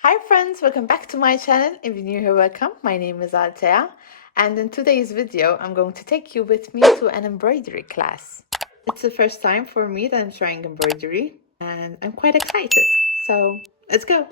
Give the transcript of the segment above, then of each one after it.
Hi friends, welcome back to my channel. If you're new here, welcome. My name is Altea, and in today's video I'm going to take you with me to an embroidery class. It's the first time for me that I'm trying embroidery and I'm quite excited. So let's go.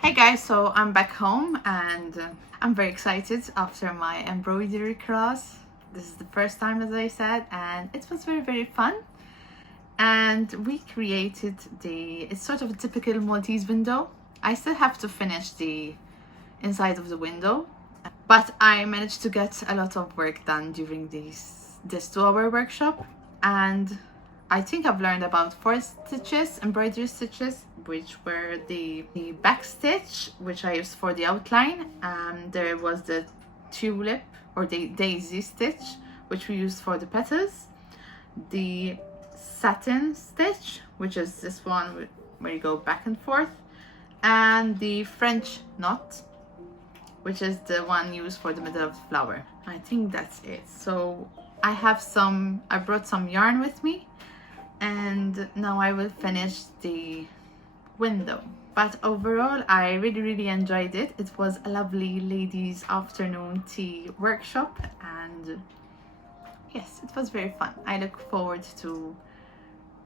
Hey guys, so I'm back home and I'm very excited after my embroidery class. This is the first time, as I said, and it was very fun. And we created it's sort of a typical Maltese window. I still have to finish the inside of the window, but I managed to get a lot of work done during these this 2-hour workshop, and I think I've learned about 4 stitches, embroidery stitches, which were the back stitch, which I used for the outline, and there was the tulip or the daisy stitch, which we used for the petals, the satin stitch, which is this one where you go back and forth, and the French knot, which is the one used for the middle of the flower. I think that's it. So I brought some yarn with me, and now I will finish the window. But overall, I really enjoyed it. It was a lovely ladies' afternoon tea workshop, and yes, it was very fun. I look forward to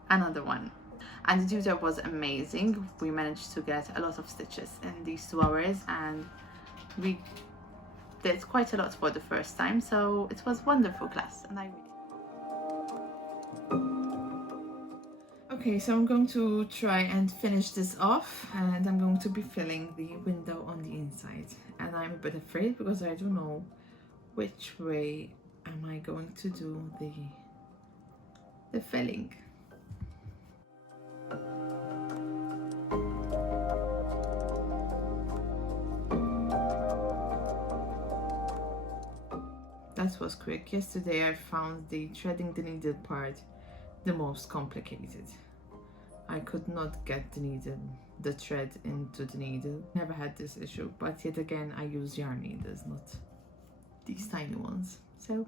another one. And the tutor was amazing. We managed to get a lot of stitches in these 2 hours, and we did quite a lot for the first time, so it was a wonderful class, and I really... Okay, so I'm going to try and finish this off, and I'm going to be filling the window on the inside, and I'm a bit afraid because I don't know which way am I going to do the filling. That was quick. Yesterday I found the threading the needle part the most complicated. I could not get the thread into the needle. Never had this issue, but yet again I use yarn needles, not these tiny ones. So